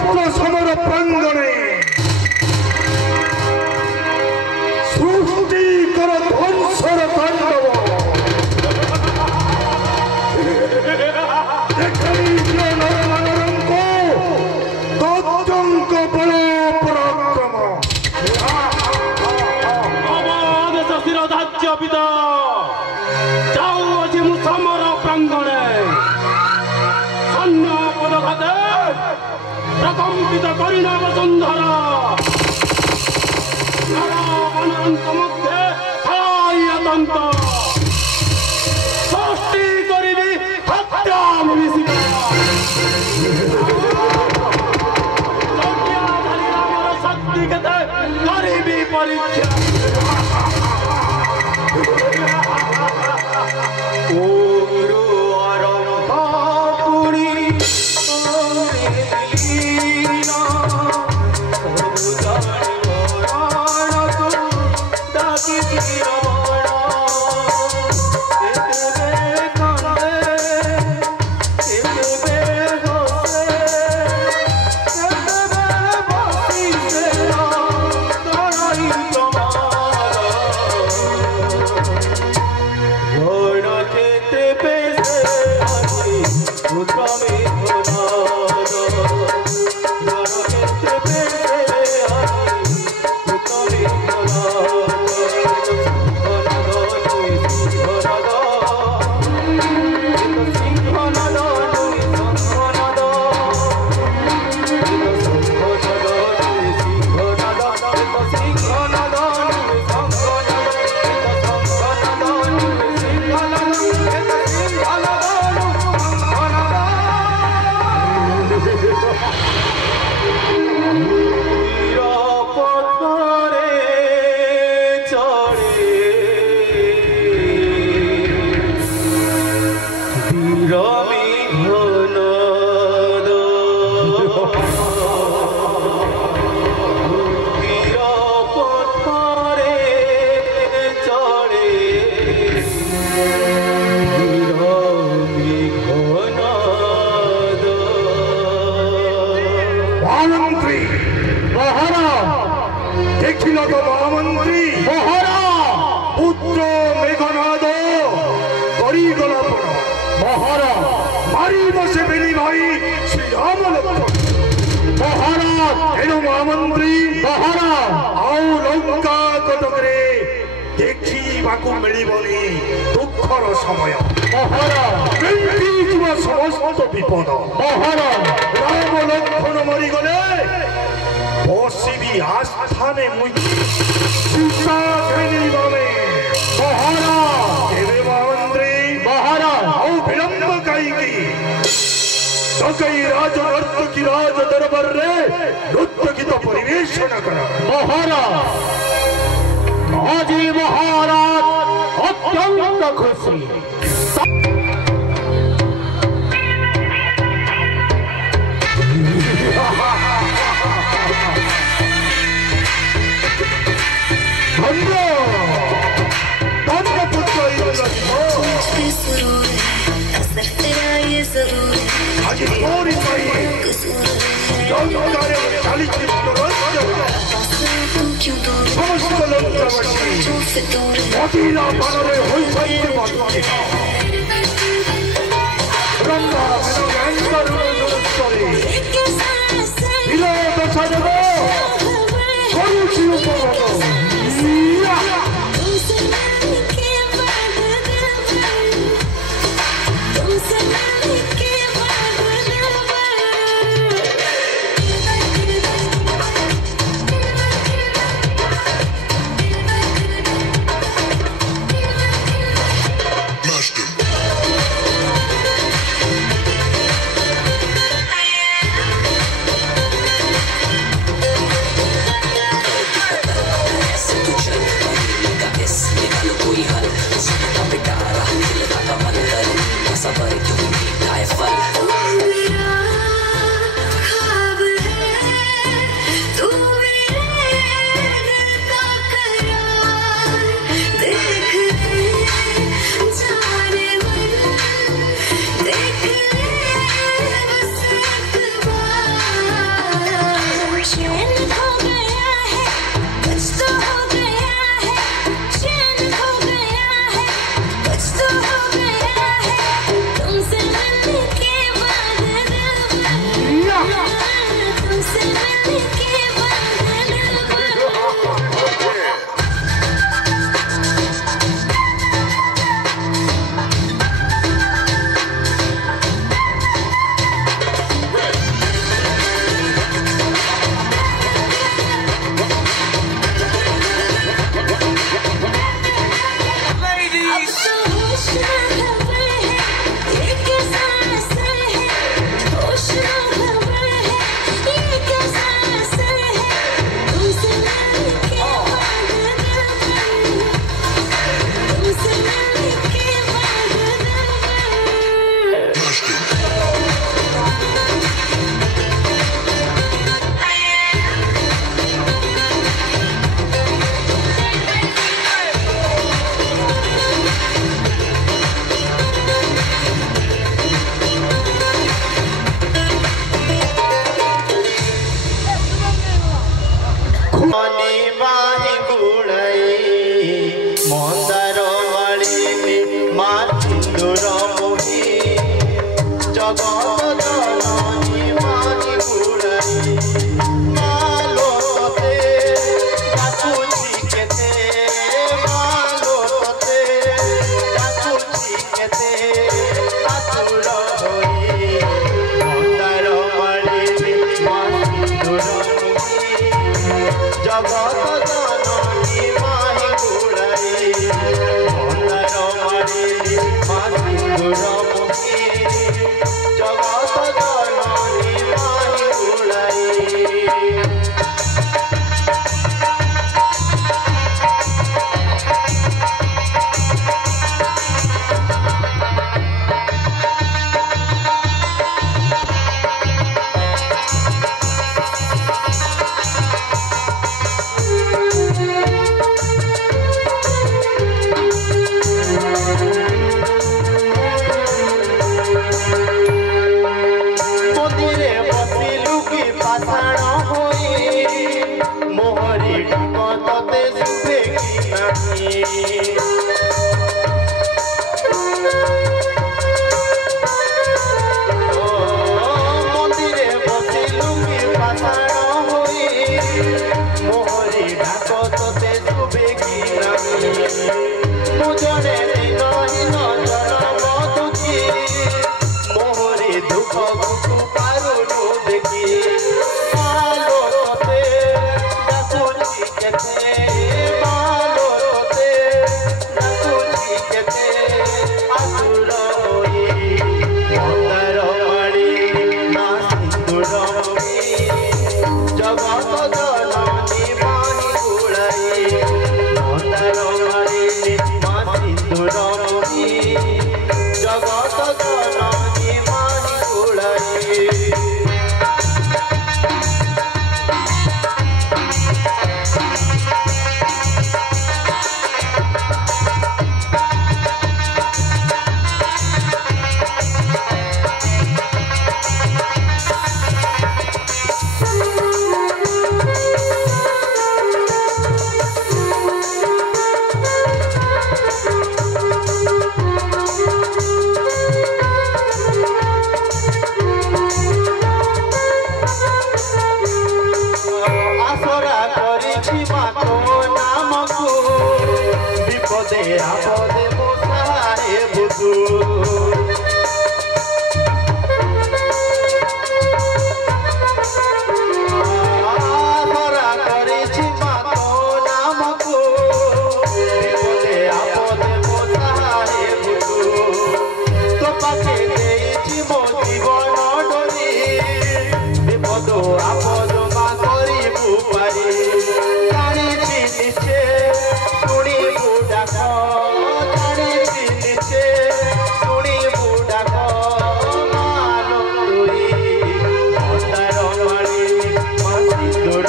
কুরুক্ষেত্র সমর প্রাঙ্গণে সৃষ্টি কর ধ্বংসর তাণ্ডব নরমানরঙ্ক তজ্জঙ্ক বল পরাক্রম অবাদেশ শিরোধার্য পিতা যাও আজি মু সমর প্রাঙ্গণে সৈন্য পদঘাতে প্রকম্পিত করিনা বসুন্ধরা নরমানরঙ্ক মধ্যে ছড়াইয়াতন্ত সৃষ্টি করিবি হত্যা মনীষিকা শক্তি কেতে করিবি পরীক্ষা মিলিবনি দুঃখর সময় সমস্ত বিপদ রাম লক্ষণ মরিগলে বসিবি আস্থানে সীতা ঘেনিবামে দেবে মহামন্ত্রী আউ বিলম্ব কাইকি সকাই রাজ নর্তকী রাজ দরবার রে নৃত্য গীত পরিবেশন করা আজি মহারাজ অত্যন্ত খুশি आज पूरी समस्त लंकावासी मदिरा बानरे হইতে পারছে ব্রহ্মা বেদাঙ্গান্তর উত্তরে বিলয় দশা দেব করুছি উপগত জগৎ জননী মাহি ঘুরাই মালোতে ডাকুছি কেতে মালোতে ডাকুছি কেতে আতুর হই মন্দার মালি মা সিন্দুর জগৎ জননী মাহি ঘুরাই মন্দার মালি মা সিন্দুর জগৎ জননী মাহি ঘুরাই মন্দিরে বসিলু কি পাষাণ হই মোহরি ডাকততে শুভে কি নাহি মন্দিরে বসিলু কি পাষাণ হই মোহরি ডাকততে শুভে কি নাহি মুজনে দিনহীন জনম দুঃখী মোহরে দুঃখ গুটু পারুনু দেখি মালোতে ডাকুছি কেতে মালোতে ডাকুছি কেতে আতুর হই মন্দার মালি মা সিন্দুর জগৎ জননী মাহি ঘুরাই মন্দার মালি মা সিন্দুর জগৎ জননী মাহি ঘুরাই আসরা করিছি মা তো নামকু বিপদে আপদে বসায় বুধু আসরা করিছি মা তো নামকু বিপদে আপদে বসায় বুধু তো পাখে দেইছি মো জীবন ডরি বিপদ আপদ মা করিবু পারি জানিছি নিচে শুনিবু ডাক জানিছি নিচে শুনিবু ডাক মালো তুই মন্দার মালি মা সিন্দুর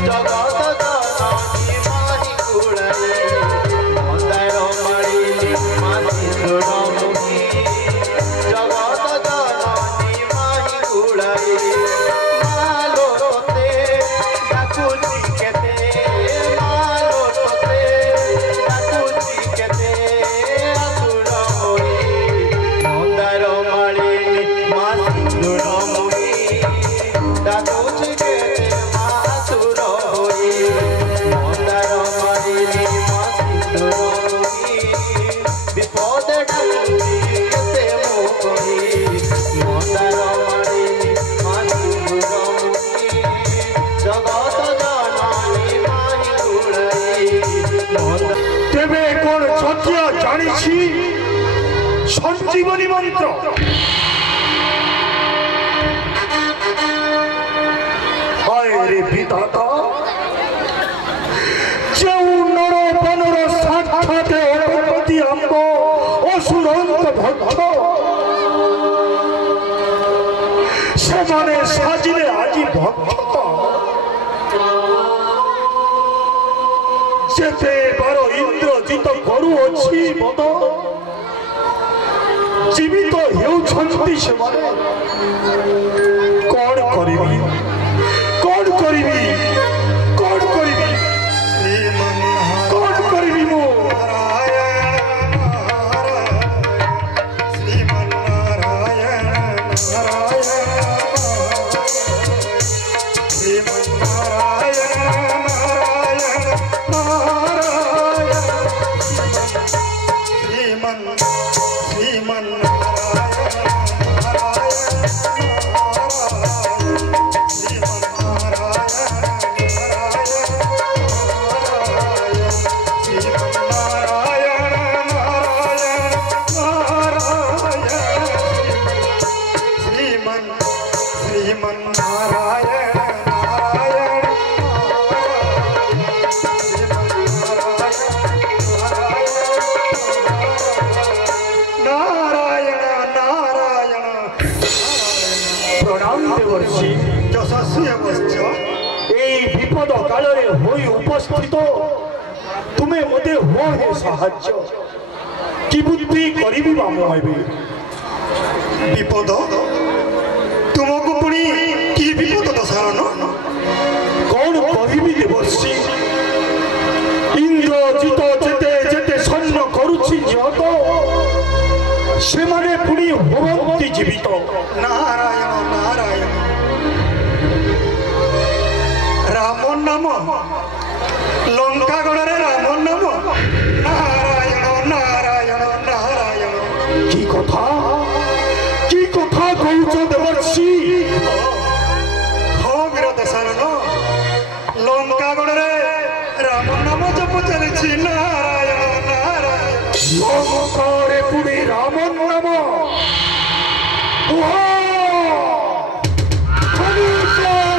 জগৎ জননী মাহি ঘুরাই মন্দার মালি মা সিন্দুর জগৎ জননী মাহি ঘুরাই মালোতে ডাকুছি কেতে মালোতে ডাকুছি কেতে আতুর হই মন্দার মালি মা সিন্দুর ডাকুছি কেতে মা আতুর হই মন্দার মালি মা সিন্দুর বিপদ ডাকুছি কেতে মো কহি মন্দার মালি মা সিন্দুর জগৎ জননী মাহি ঘুরাই তেবে কোন ছটিয়া জানিছি সঞ্জীবনী মন্ত্র হায় রে বিধাতা যেউ নর বনর সাক্ষাতে অপপতি আম্ব অসুরন্ত ভক্ত ସେମାନେ ସାଜିଲେ ଆଜି ଭକ୍ଷକ ଯେତେ ବାର ଇନ୍ଦ୍ରଜିତ କରୁଅଛି ମଦ ଜୀବିତ ହେଉଛନ୍ତି ସେମାନେ କଣ କରିବି କଣ କରିବି କଣ କରିବି କଣ କରିବି ମୁଁ श्रीमन्नारायण नारायण नारायण नारायण प्रणाम देवर्षि যশস্বী অবশ্য এই বিপদ কালে হই উপস্থিত তুমি মতে হো হে সাহায্য কি বুদ্ধি করিবি বা মু হইবি বিপদ তুমକୁ ପୁଣି কি বিপদ দশারণ কোন কহিবি দেবর্ষি ইন্দ্রজিত যেতে যেতে সৈন্য করুছি যত সেমানে পুনি হবন্তি জীবিত নারায়ণ নারায়ণ রাম নাম লঙ্কা গড়ে রাম নাম নারায়ণ নারায়ণ নারায়ণ কি কথা কହୁଛ দেবর্ষি বীর দশারণ লঙ্কা গড়ে রাম নাম জপ চালিছি নারায়ণ নারায়ণ লঙ্কারে পুনি রাম নাম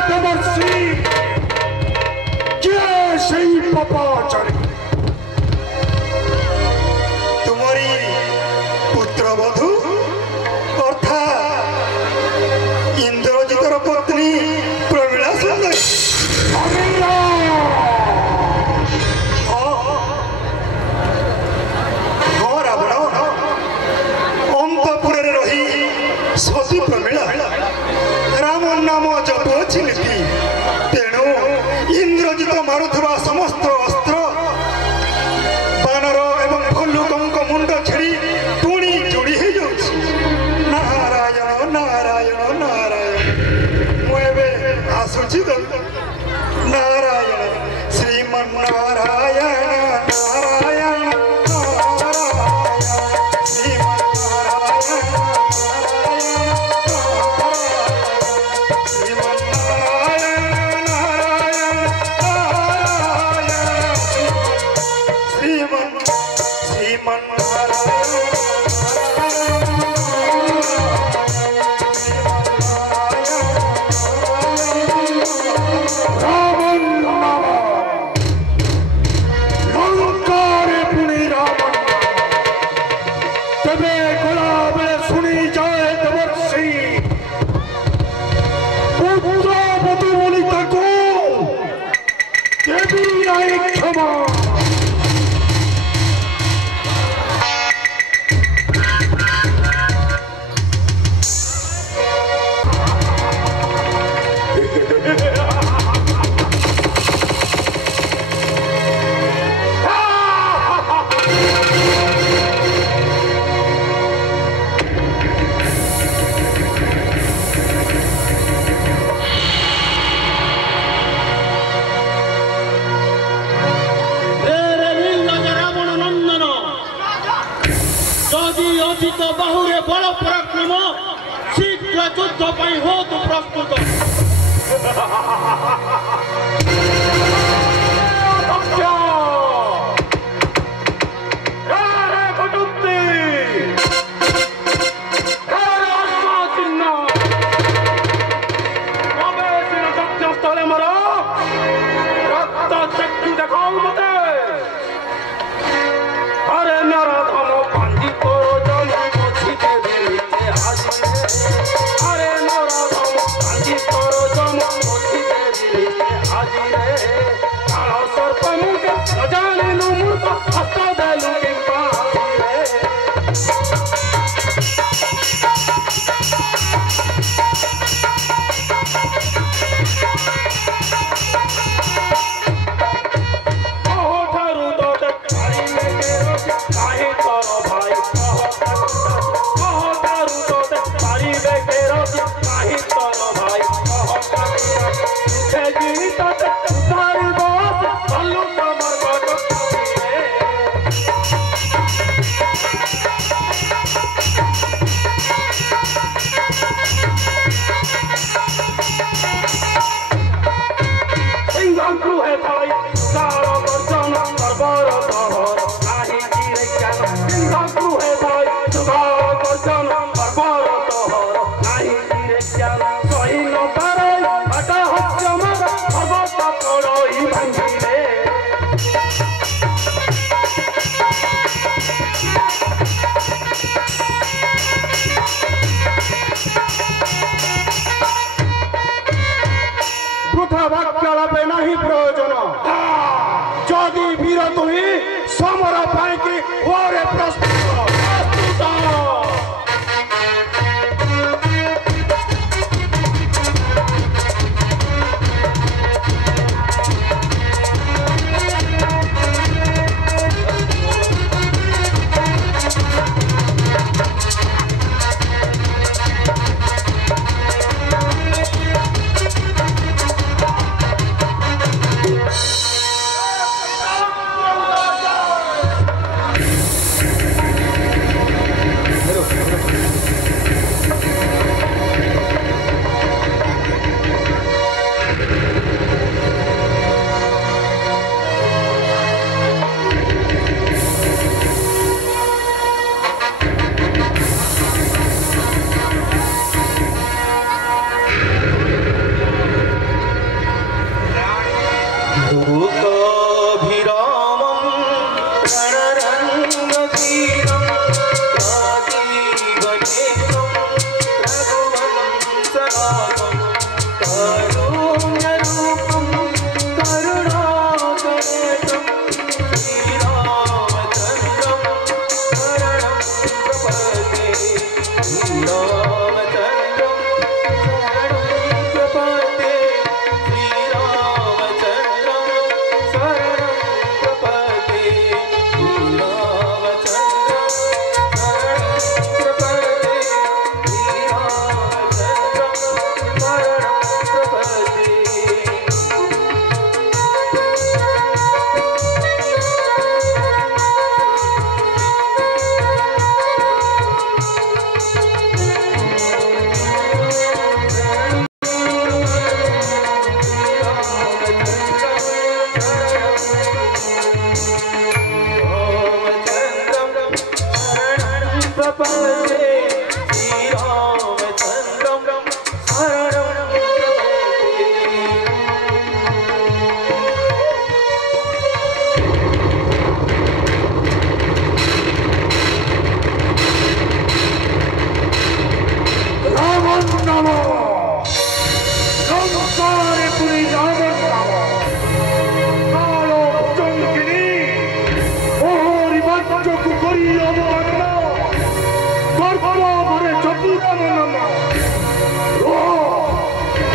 দেবর্ষি কে সেই পাপাচারী তোমারি পুত্রবধূ অর্থাৎ ইন্দ্রজিতর পত্নী প্রমীলা সুন্দরী ହଁ ରାବଣ ଅନ୍ତପୁରରେ ରହି ସତୀ ପ୍ରମୀଳା ରାମ ନାମ ଜପୁଅଛି ଲିପି ତେଣୁ ଇନ୍ଦ୍ରଜିତ ମାରୁଥିବା ସମସ୍ତ ଅସ୍ତ୍ର ବାନର ଏବଂ ଭଲ୍ଲୁକଙ୍କ ମୁଣ୍ଡ ଛିଡ଼ି ପୁଣି ଯୋଡ଼ି ହେଇଯାଉଛି ନାରାୟଣ ନାରାୟଣ ନାରାୟଣ ମୁଁ ଏବେ ଆସୁଛି ତ ନାରାୟଣ ଶ୍ରୀମନ୍ନାରାୟଣ ନାରାୟଣ বাহুরে বড় পরাক্রম শীঘ্র যুদ্ধ পাই হোত প্রস্তুত Hare Nara Dhama, Pandit Toro Jama, Mothi Devi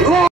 Corpo,